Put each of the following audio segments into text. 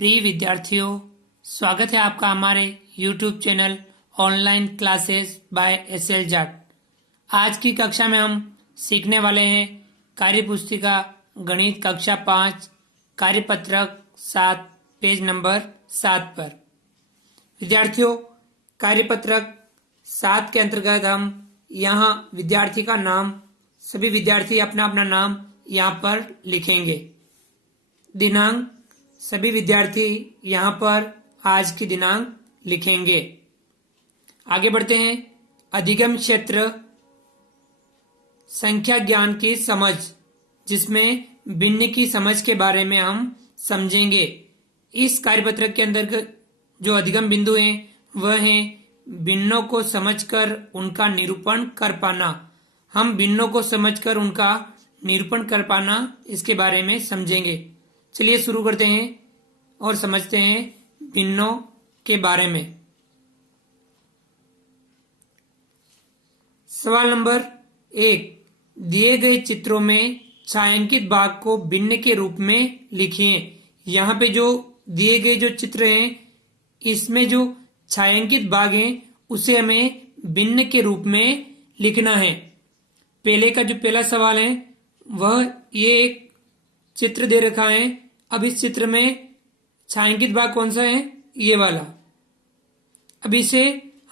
प्रिय विद्यार्थियों, स्वागत है आपका हमारे YouTube channel online classes bye SL Jat. आज की कक्षा में हम सीखने वाले हैं कार्य पुस्तिका गणित कक्षा 5 कार्यपत्रक 7 पेज नंबर 7 पर। विद्यार्थियों, कार्यपत्रक 7 के अंतर्गत हम यहाँ विद्यार्थी का नाम, सभी विद्यार्थी अपना अपना नाम यहाँ पर लिखेंगे। दिनांक, सभी विद्यार्थी यहाँ पर आज की दिनांक लिखेंगे। आगे बढ़ते हैं। अधिगम क्षेत्र संख्या ज्ञान की समझ, जिसमें भिन्न की समझ के बारे में हम समझेंगे। इस कार्यपत्रक के अंतर्गत जो अधिगम बिंदु हैं वह हैं भिन्नों को समझकर उनका निरूपण कर पाना। हम भिन्नों को समझकर उनका निरूपण कर पाना, इसके बारे में समझेंगे। चलिए शुरू करते हैं और समझते हैं भिन्नों के बारे में। सवाल नंबर 1, दिए गए चित्रों में छायांकित भाग को भिन्न के रूप में लिखिए। यहाँ पे जो दिए गए जो चित्र हैं, इसमें जो छायांकित भाग हैं उसे हमें भिन्न के रूप में लिखना है। पहले का जो पहला सवाल है वह ये एक चित्र दे रखा है। अब इस चित्र में छायांकित भाग कौन सा है? ये वाला। अब इसे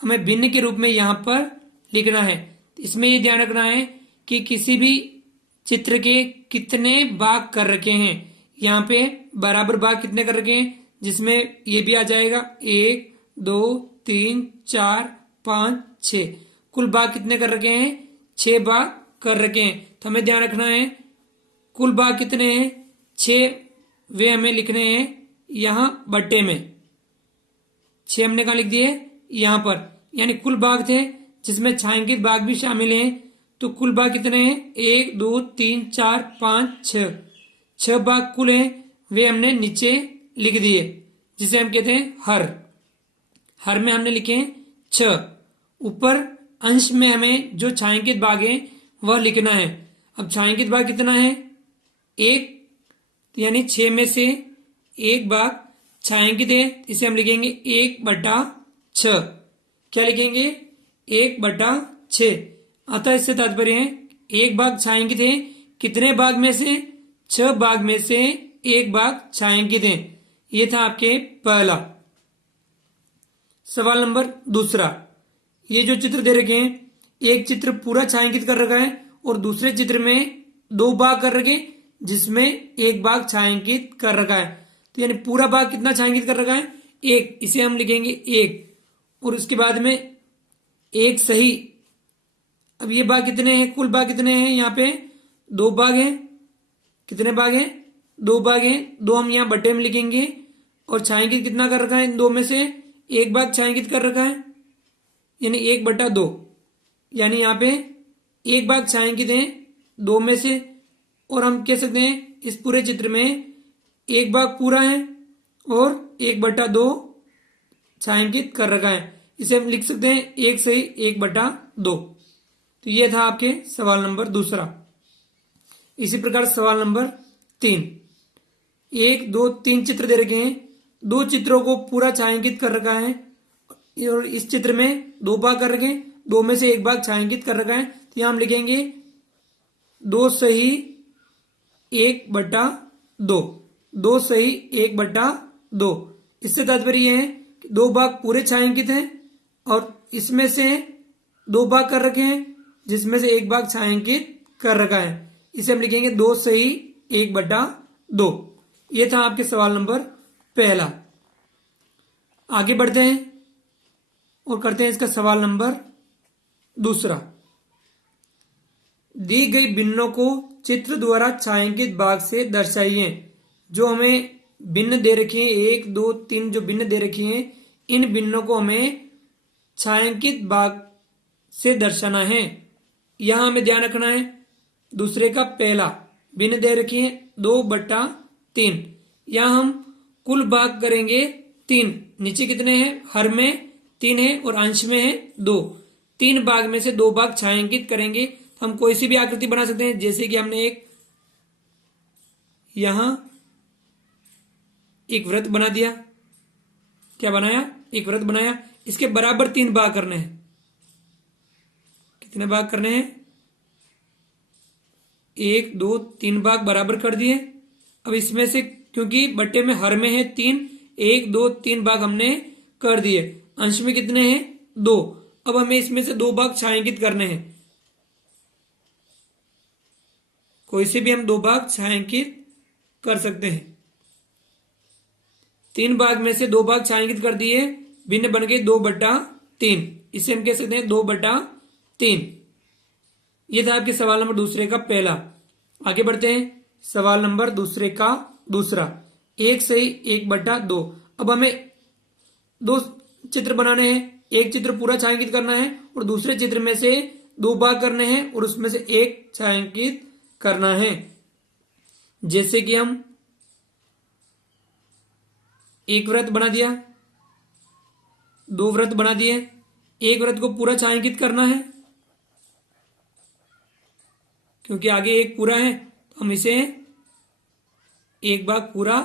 हमें भिन्न के रूप में यहाँ पर लिखना है। इसमें ये ध्यान रखना है कि किसी भी चित्र के कितने भाग कर रखे हैं। यहाँ पे बराबर भाग कितने कर रखे हैं, जिसमें ये भी आ जाएगा 1 2 3 4 5 6। कुल भाग कितने कर रखे हैं? 6 भाग कर रखे हैं। तो हमें ध्यान रखना है कुल भाग कितने हैं? 6। वे हमें लिखने हैं यहाँ बट्टे में। 6 हमने कहा लिख दिए यहाँ पर, यानी कुल भाग थे जिसमें छायांकित भाग भी शामिल हैं। तो कुल भाग कितने हैं? 1 2 3 4 5 6। 6 भाग कुल हैं, वे हमने नीचे लिख दिए, जिसे हम कहते हैं हर। हर में हमने लिखे 6। ऊपर अंश में हमें जो छायांकित भाग है वह लिखना है। अब छायांकित भाग कितना है? 1, यानी 6 में से 1 भाग छायांकित है, इसे हम लिखेंगे 1/6। क्या लिखेंगे? 1/6। अतः इससे तात्पर्य है 1 भाग छायांकित है। कितने भाग में से? 6 भाग में से 1 भाग छायांकित है। ये था आपके पहला सवाल। नंबर दूसरा, ये जो चित्र दे रखे हैं, एक चित्र पूरा छायांकित कर रखा है और दूसरे चित्र में 2 भाग कर रखे, जिसमें 1 भाग छायांकित कर रखा है। तो यानी पूरा भाग कितना छायांकित कर रखा है? 1। इसे हम लिखेंगे 1 और उसके बाद में 1 सही। अब ये भाग कितने हैं? कुल भाग कितने हैं? यहाँ पे 2 भाग हैं। कितने भाग हैं? 2 भाग हैं। 2 हम यहाँ बट्टे में लिखेंगे और छायांकित कितना कर रखा है? इन 2 में से 1 भाग छायांकित कर रखा है, यानी 1/2। यानी यहाँ पे 1 भाग छायांकित है 2 में से, और हम कह सकते हैं इस पूरे चित्र में 1 भाग पूरा है और 1/2 छायांकित कर रखा है। इसे हम लिख सकते हैं 1 सही 1/2। तो ये था आपके सवाल नंबर दूसरा। इसी प्रकार सवाल नंबर 3, 1 2 3 चित्र दे रखे हैं। 2 चित्रों को पूरा छायांकित कर रखा है और इस चित्र में 2 भाग कर रखे हैं। 2 में से 1 भाग छायांकित कर रखा है। तो यहां हम लिखेंगे 2 सही 1/2। 2 सही 1/2। इससे तात्पर्य यह है कि 2 भाग पूरे छायांकित हैं और इसमें से 2 भाग कर रखे हैं, जिसमें से 1 भाग छायांकित कर रखा है। इसे हम लिखेंगे 2 सही 1/2। ये था आपके सवाल नंबर पहला। आगे बढ़ते हैं और करते हैं इसका सवाल नंबर दूसरा। दी गई भिन्नों को चित्र द्वारा छायांकित भाग से दर्शाइए। जो हमें भिन्न दे रखे हैं 1 2 3 जो भिन्न दे रखे हैं, इन भिन्नों को हमें छायांकित भाग से दर्शाना है। यहां हमें ध्यान रखना है दूसरे का पहला भिन्न दे रखे हैं 2/3। यहां हम कुल भाग करेंगे 3। नीचे कितने हैं? हर में 3 है और अंश में है 2। 3 भाग में से 2 भाग छायांकित करेंगे। तो हम कोई सी भी आकृति बना सकते हैं, जैसे कि हमने एक यहां एक वृत्त बना दिया। क्या बनाया? एक वृत्त बनाया। इसके बराबर 3 भाग करने हैं। कितने भाग करने हैं? 1 2 3 भाग बराबर कर दिए। अब इसमें से क्योंकि बट्टे में हर में है 3, 1 2 3 भाग हमने कर दिए। अंश में कितने हैं? 2। अब हमें इसमें से 2 भाग छायांकित करने हैं। कोई से भी हम 2 भाग छायांकित कर सकते हैं। 3 भाग में से 2 भाग छायांकित कर दिए, भिन्न बन गए 2/3। इसे हम कह सकते हैं 2/3। ये था आपके सवाल नंबर दूसरे का पहला। आगे बढ़ते हैं। सवाल नंबर दूसरे का दूसरा। 1 सही 1/2। अब हमें 2 चित्र बनाने हैं। एक चित्र पूरा छायांकित करना है और दूसरे चित्र में से 2 भाग करने हैं और उसमें से 1 छायांकित करना है। जैसे कि हम एक वृत्त बना दिया, 2 वृत्त बना दिए। एक वृत्त को पूरा छायांकित करना है क्योंकि आगे एक पूरा है, तो हम इसे एक भाग पूरा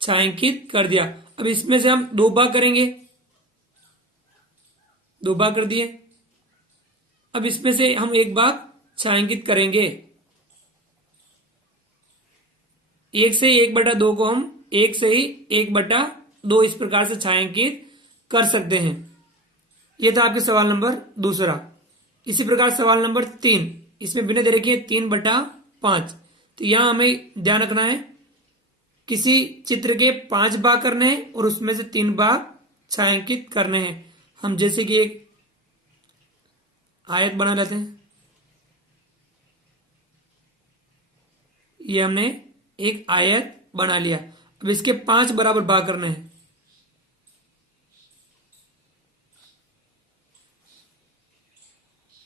छायांकित कर दिया। अब इसमें से हम 2 भाग करेंगे। 2 भाग कर दिए। अब इसमें से हम 1 भाग छायांकित करेंगे। 1 से 1/2 को हम 1 से ही 1/2 इस प्रकार से छायांकित कर सकते हैं। यह था आपके सवाल नंबर दूसरा। इसी प्रकार सवाल नंबर 3, इसमें बिना दे रखी है 3/5। तो यहां हमें ध्यान रखना है, किसी चित्र के 5 भाग करने हैं और उसमें से 3 भाग छायांकित करने हैं। हम जैसे कि एक आयत बना लेते हैं। ये हमने एक आयत बना लिया। अब इसके 5 बराबर भाग करने हैं।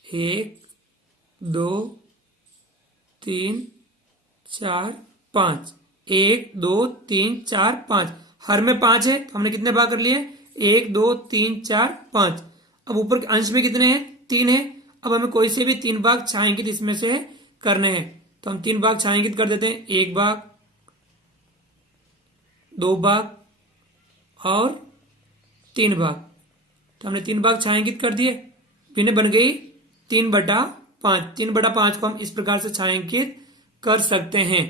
एक 2 3 4 5। 1 2 3 4 5। हर में 5 है तो हमने कितने भाग कर लिए? 1 2 3 4 5। अब ऊपर के अंश में कितने हैं? 3 है। अब हमें कोई से भी 3 भाग छायांकित इसमें से करने हैं, तो हम 3 भाग छायांकित कर देते हैं। 1 भाग, 2 भाग और 3 भाग। तो हमने 3 भाग छायांकित कर दिए, भिन्न बन गई 3/5। 3/5 को हम इस प्रकार से छायांकित कर सकते हैं।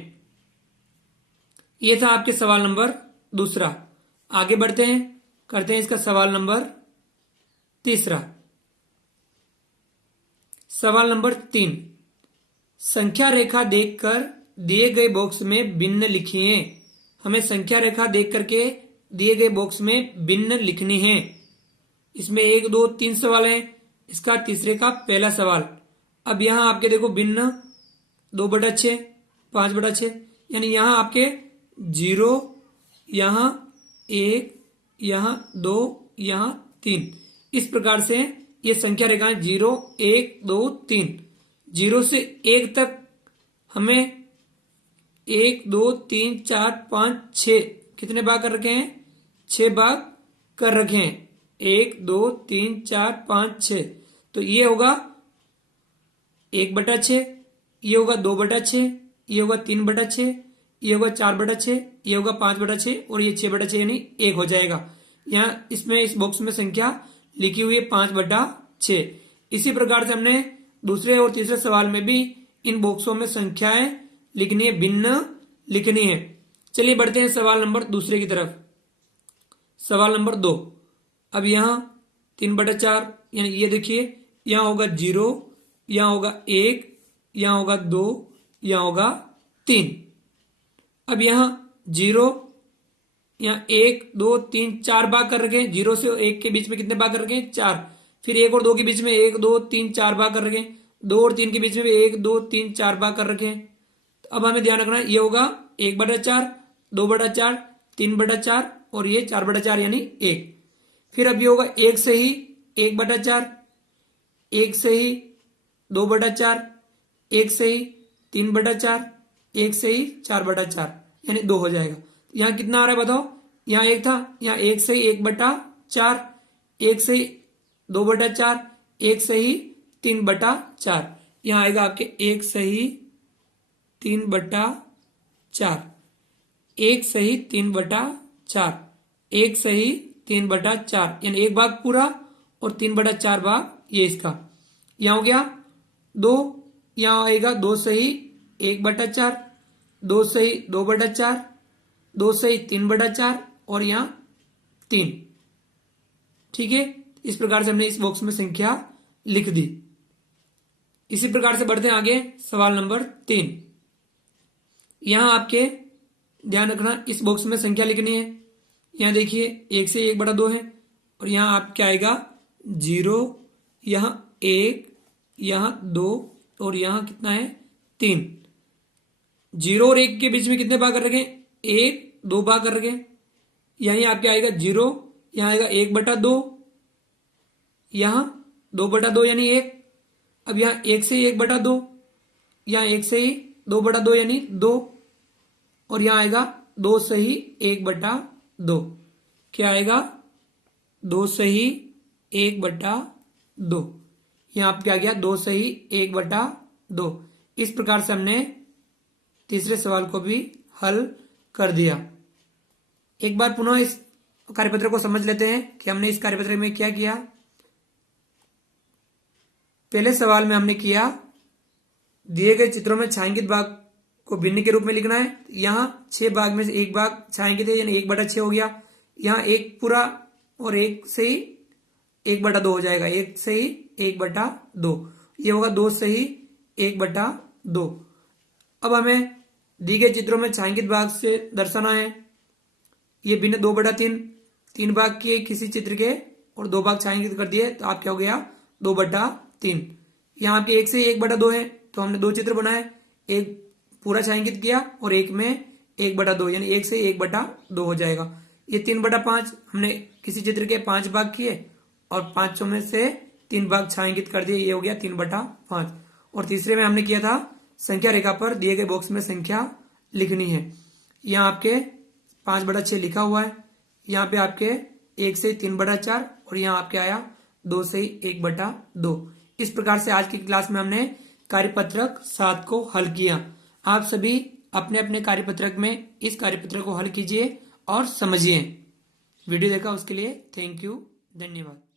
यह था आपके सवाल नंबर दूसरा। आगे बढ़ते हैं, करते हैं इसका सवाल नंबर तीसरा। सवाल नंबर 3, संख्या रेखा देखकर दिए गए बॉक्स में भिन्न लिखिए। हमें संख्या रेखा देख करके दिए गए बॉक्स में भिन्न लिखनी है। इसमें 1 2 3 सवाल हैं। इसका तीसरे का पहला सवाल। अब यहां आपके देखो भिन्न 2/6, 5/6, यानी यहां आपके 0, यहां 1, यहां 2, यहां 3। इस प्रकार से ये संख्या रेखाएं 0 1 2 3, 0 से 1 तक हमें 1 2 3 4 5 6 कितने भाग कर रखे हैं? 6 भाग कर रखे हैं। 1 2 3 4 5 6। तो ये होगा 1/6, ये होगा 2/6, ये होगा 3/6, ये होगा 4/6, ये होगा 5/6 और ये 6/6 यानी 1 हो जाएगा। यहाँ इसमें इस बॉक्स में संख्या लिखी हुई है 5/6। इसी प्रकार से हमने दूसरे और तीसरे सवाल में भी इन बॉक्सों में संख्याएं लिखनी है, भिन्न लिखनी है। चलिए बढ़ते हैं सवाल नंबर दूसरे की तरफ। सवाल नंबर 2। अब यहां 3/4, यानी ये देखिए यहां होगा 0, यहां होगा 1, यहां होगा 2, यहां होगा 3। अब यहां 0, यहां 1 2 3 4 भाग कर रखे हैं। 0 से 1 के बीच में कितने भाग कर रखे हैं? 4। फिर 1 और 2 के बीच में 1 2 3 4 भाग कर रखे हैं। 2 और 3 के बीच में भी 1 2 3 4 भाग कर रखे हैं। तो अब हमें ध्यान रखना है, ये होगा 1/4, 2/4, 3/4 और ये 4/4 यानी 1। फिर अब ये होगा 1 से ही 1/4, 1 से ही 2/4, 1 से ही 3/4, 1 से ही 4/4 यानी 2 हो जाएगा। यहां कितना आ रहा है बताओ? यहां 1 था, यहां 1 से ही 1/4, 1 से ही 2/4, 1 से ही 3/4। यहां आएगा आपके 1 से ही 3/4, 1 से ही 3/4। 4, 1 सही 3/4, यानी 1 भाग पूरा और 3/4 भाग ये इसका। यहां हो गया 2, यहां आएगा 2 सही 1/4, 2 सही 2/4, 2 सही 3/4 और यहां 3। ठीक है, इस प्रकार से हमने इस बॉक्स में संख्या लिख दी। इसी प्रकार से बढ़ते हैं आगे, सवाल नंबर 3। यहां आपके ध्यान रखना, इस बॉक्स में संख्या लिखनी है। यहां देखिए 1 से 1/2 है और यहां आप क्या आएगा 0, यहां 1, यहां 2 और यहां कितना है 3। 0 और 1 के बीच में कितने भाग कर रखे, 1 2 भाग कर रखे। यहीं आपके आएगा 0, यहां आएगा 1/2, यहां 2/2 यानी 1। अब यहां 1 से 1/2, यहां 1 से ही 2/2 यानी 2 और यहां आएगा 2 सही 1/2। क्या आएगा 2 सही 1/2। यहां आप क्या गया 2 सही 1/2। इस प्रकार से हमने तीसरे सवाल को भी हल कर दिया। एक बार पुनः इस कार्यपत्र को समझ लेते हैं कि हमने इस कार्यपत्र में क्या किया। पहले सवाल में हमने किया दिए गए चित्रों में छायांकित भाग को भिन्न के रूप में लिखना है। यहां 6 भाग में से 1 भाग छायांकित है यानी 1/6 हो गया। यहां 1 पूरा और 1 सही 1/2 हो जाएगा, 1 सही 1/2, ये होगा 2 सही 1/2। अब हमें दी गए चित्रों में छायांकित भाग से दर्शाना है। ये भिन्न 2/3, 3 भाग किए किसी चित्र के और 2 भाग छायांकित कर दिए, तो आप क्या हो गया 2/3। यहाँ आपके 1 से 1/2 है तो हमने 2 चित्र बनाए, एक पूरा छायांकित किया और एक में 1/2 यानी 1 से 1/2 हो जाएगा। ये 3/5 हमने किसी चित्र के 5 भाग किए और 5 में से 3 भाग छायांकित कर दिए, ये हो गया 3/5। और तीसरे में हमने किया था संख्या रेखा पर दिए गए बॉक्स में संख्या लिखनी है। यहाँ आपके 5/6 लिखा हुआ है, यहाँ पे आपके 1 से 3/4 और यहाँ आपके आया 2 से 1/2। इस प्रकार से आज की क्लास में हमने कार्यपत्रक 7 को हल किया। आप सभी अपने अपने कार्यपत्रक में इस कार्यपत्रक को हल कीजिए और समझिए। वीडियो देखा उसके लिए थैंक यू, धन्यवाद।